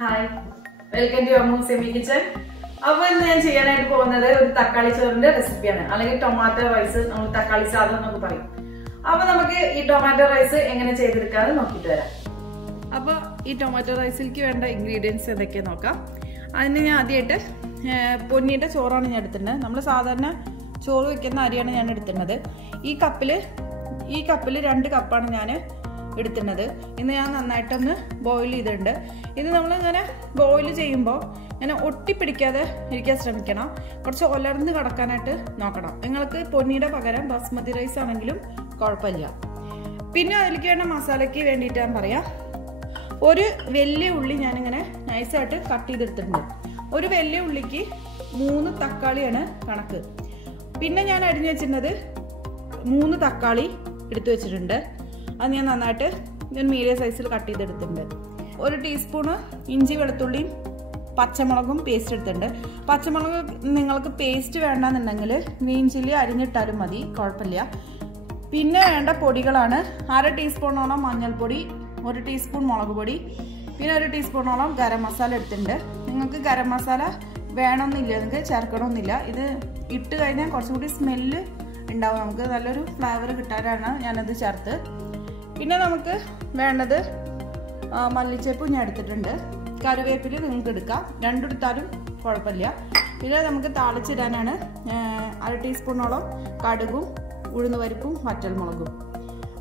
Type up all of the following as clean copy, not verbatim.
Hi, welcome to Ammu Semi Kitchen. Now, I will show you a takali recipe. I will tomato rice and takali salad. Now, we will see tomato rice. Now, this tomato rice ingredients. I will ponnita ചോറാണ് ഞാൻ എടുത്തിട്ടുണ്ട് നമ്മൾ സാധാരണ ചോറ് വെക്കുന്ന അരിയാണ് ഞാൻ എടുത്തിട്ടുള്ളത് ഈ കപ്പിൽ 2 കപ്പാണ് ഞാൻ എടുത്തിട്ടുള്ളത് ഇന്ന് ഞാൻ നന്നായിട്ടൊന്ന് ബോയിൽ ചെയ്തിട്ടുണ്ട് ഇത് നമ്മൾ ഇങ്ങനെ ബോയിൽ ചെയ്യുമ്പോൾ ഞാൻ ഒട്ടി പിടിക്കാതെ ഇരിക്കാൻ ശ്രമിക്കണം കുറച്ച് ഒലർന്ന് കടക്കാനായിട്ട് നോക്കണം നിങ്ങൾക്ക് പൊന്നിയുടെ പകരം ബസ്മതി റൈസ് ആണെങ്കിലും കുഴപ്പമില്ല പിന്നെ അതിലേക്ക് വേണ്ട മസാലയ്ക്ക് വേണ്ടിയിട്ട് ഞാൻ പറയാം ഒരു വലിയ ഉള്ളി ഞാൻ ഇങ്ങനെ നൈസ് ആയിട്ട് കട്ട് ചെയ്തെടുത്തിട്ടുണ്ട് ഒരു വലിയ ഉള്ളിക്ക് 3 തക്കാളിയാണ് കണക്ക് പിന്നെ ഞാൻ അരിഞ്ഞു വെച്ചിരുന്നത് 3 തക്കാളി എടുത്തു വെച്ചിട്ടുണ്ട് അത് ഞാൻ നന്നായിട്ട് മീഡിയം സൈസിൽ കട്ട് ചെയ്തെടുത്തിട്ടുണ്ട് 1 ടീസ്പൂൺ ഇഞ്ചി വെളുത്തുള്ളിയും പച്ചമുളകും പേസ്റ്റ് എടുത്തിട്ടുണ്ട് പച്ചമുളക് നിങ്ങൾക്ക് പേസ്റ്റ് വേണ്ടെന്നുണ്ടെങ്കിൽ ഗ്രീൻ ചില്ലി അരിഞ്ഞിട്ടാലും മതി കുഴപ്പമില്ല പിന്നെ വേണ്ട പൊടികളാണ് 1/2 ടീസ്പൂണോളം മഞ്ഞൾപ്പൊടി 1 ടീസ്പൂൺ മുളക് പൊടി പിന്നെ 1 ടീസ്പൂണോളം ഗരം മസാല എടുത്തിട്ടുണ്ട് നിങ്ങൾക്ക് ഗരം മസാല വേണമെന്നില്ല നിങ്ങൾക്ക് ചേർക്കണമെന്നില്ല ഇത് ഇട്ട് കഴിഞ്ഞാൽ കുറച്ചുകൂടി സ്മെല്ല് ഉണ്ടാവും നമുക്ക് നല്ലൊരു ഫ്ലേവർ കിട്ടാനാണ് ഞാനത് ചേർത്ത് പിന്നെ നമുക്ക് വേണ്ടത് മല്ലിച്ചപ്പ് ഞാൻ എടുത്തിട്ടുണ്ട് കറിവേപ്പില നിങ്ങൾക്ക് എടുക്കാം രണ്ടെടുത്താലും കുഴപ്പമില്ല പിന്നെ നമുക്ക് താളിച്ചിടാനാണ് 1/2 ടീസ്പൂണോളം കടുകും ഉഴുന്നുപരിപ്പും വറ്റൽമുളകും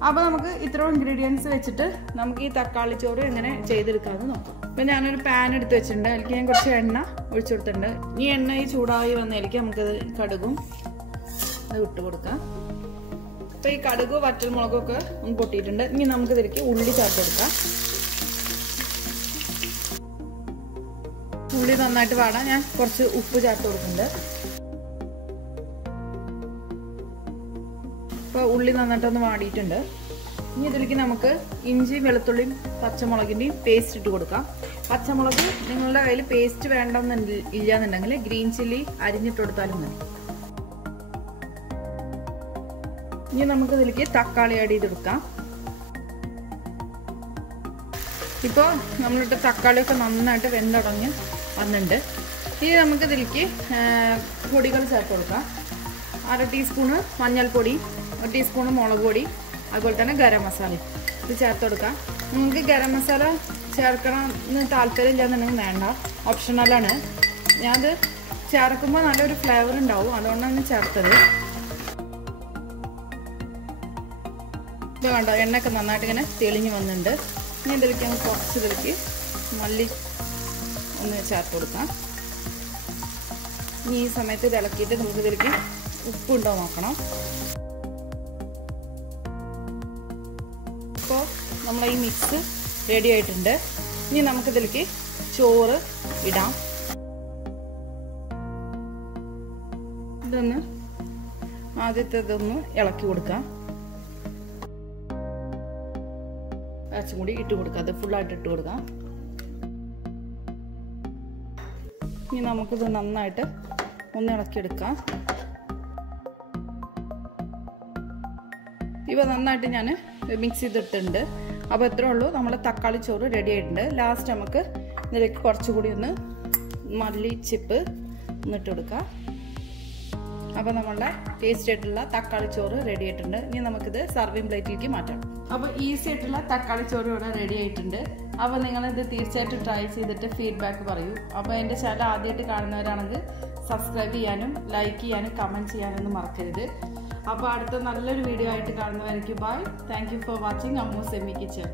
അപ്പോൾ നമുക്ക് ഇത്രയും ഇൻഗ്രീഡിയൻസ് വെച്ചിട്ട് നമുക്ക് ഈ തക്കാളി ചോറ് എങ്ങനെ ചെയ്തെടുക്കാമെന്ന് നോക്കാം അപ്പോൾ ഞാനൊരു പാൻ എടുത്ത് വെച്ചിട്ടുണ്ട് അതിലേക്ക് ഞാൻ കുറച്ച് എണ്ണ ഒഴിച്ചു കൊടുത്തിട്ടുണ്ട് ഈ എണ്ണ ചൂടായി വന്നതിലേക്ക് നമുക്കത് കടുകും അത് ഇട്ട് കൊടുക്കാം അപ്പോൾ ഈ കടുക് വറ്റൽമുളകും ഒക്കെ ഒന്ന് പൊട്ടിയിട്ടുണ്ട് ഇനി നമുക്ക് ഇതിലേക്ക് ഉള്ളി ചേർത്ത് കൊടുക്കാം ഉള്ളി നന്നായിട്ട് വാടാൻ ഞാൻ കുറച്ച് ഉപ്പ് ചേർത്ത് കൊടുക്കുന്നുണ്ട് അപ്പോൾ ഉള്ളി നന്നായിട്ടൊന്ന് വാടിയിട്ടുണ്ട് ഇനി ഇതിലേക്ക് നമുക്ക് ഇഞ്ചി വെളുത്തുള്ളിയും പച്ചമുളകിൻ്റെയും പേസ്റ്റ് ഇട്ട് കൊടുക്കാം പച്ചമുളക് നിങ്ങളുടെ കയ്യിൽ പേസ്റ്റ് ഇല്ലാന്നുണ്ടെങ്കിൽ ഗ്രീൻ ചില്ലി അരിഞ്ഞിട്ട് കൊടുത്താലും മതി ഇനി നമുക്ക് ഇതിലേക്ക് തക്കാളി ആഡ് ചെയ്തെടുക്കാം ഇപ്പോൾ നമ്മളിട്ട് തക്കാളിയൊക്കെ നന്നായിട്ട് വെന്തുടഞ്ഞ് വന്നിട്ടുണ്ട് ഇനി നമുക്ക് ഇതിലേക്ക് പൊടികൾ ചേർത്ത് കൊടുക്കാം 1/2 ടീസ്പൂണ് മഞ്ഞൾപ്പൊടി 1 ടീസ്പൂണ് മുളക് പൊടി അതുപോലെ തന്നെ ഗരം മസാല ഇത് ചേർത്ത് കൊടുക്കാം നിങ്ങൾക്ക് ഗരം മസാല ചേർക്കണം എന്ന് താല്പര്യമില്ല എന്നുണ്ടെങ്കിൽ വേണ്ട ഓപ്ഷണലാണ് ഞാനത് ചേർക്കുമ്പോൾ നല്ലൊരു ഫ്ലേവർ ഉണ്ടാവും അതുകൊണ്ടാണ് ചേർത്തത് ഇത് കണ്ടോ എണ്ണയൊക്കെ നന്നായിട്ട് ഇങ്ങനെ തെളിഞ്ഞ് വന്നിട്ടുണ്ട് ഇനി ഇതിലേക്ക് ഞങ്ങൾ കുറച്ച് ഇതിലേക്ക് മല്ലി ഒന്ന് ചേർത്ത് കൊടുക്കാം ഇനി ഈ സമയത്ത് ഇത് ഇളക്കിയിട്ട് നമുക്ക് ഇതിലേക്ക് ഉപ്പുണ്ടോ നോക്കണം ഇപ്പോൾ നമ്മളെ ഈ മിക്സ് റെഡി ആയിട്ടുണ്ട് ഇനി നമുക്കിതിലേക്ക് ചോറ് ഇടാം ഇതൊന്ന് ആദ്യത്തേതൊന്ന് ഇളക്കി കൊടുക്കാം കുറച്ചും കൂടി ഇട്ട് കൊടുക്കാം അത് ഫുള്ളായിട്ട് ഇട്ട് കൊടുക്കാം ഇനി നമുക്കിത് നന്നായിട്ട് ഒന്ന് ഇളക്കിയെടുക്കാം ഇവ നന്നായിട്ട് ഞാൻ മിക്സ് ചെയ്തിട്ടുണ്ട് അപ്പോൾ ഇത്രേ ഉള്ളൂ നമ്മളെ തക്കാളി ചോറ് റെഡി ആയിട്ടുണ്ട് ലാസ്റ്റ് നമുക്ക് ഇതിലേക്ക് കുറച്ചുകൂടി ഒന്ന് മല്ലിച്ചിപ്പ് ഒന്നിട്ട് കൊടുക്കാം അപ്പോൾ നമ്മളുടെ ടേസ്റ്റ് ആയിട്ടുള്ള തക്കാളി ചോറ് റെഡി ആയിട്ടുണ്ട് ഇനി നമുക്കിത് സർവിങ് പ്ലേറ്റിലേക്ക് മാറ്റാം അപ്പോൾ ഈസി ആയിട്ടുള്ള തക്കാളി ചോറ് ഇവിടെ റെഡി ആയിട്ടുണ്ട് അപ്പോൾ നിങ്ങളിത് തീർച്ചയായിട്ടും ട്രൈ ചെയ്തിട്ട് ഫീഡ്ബാക്ക് പറയൂ അപ്പോൾ എൻ്റെ ചാനൽ ആദ്യമായിട്ട് കാണുന്നവരാണെങ്കിൽ സബ്സ്ക്രൈബ് ചെയ്യാനും ലൈക്ക് ചെയ്യാനും കമൻറ്റ് ചെയ്യാനൊന്നും മറക്കരുത് അപ്പോൾ അടുത്ത നല്ലൊരു വീഡിയോ ആയിട്ട് കാണുന്നവർക്ക് bye thank you for watching Ammu semi kitchen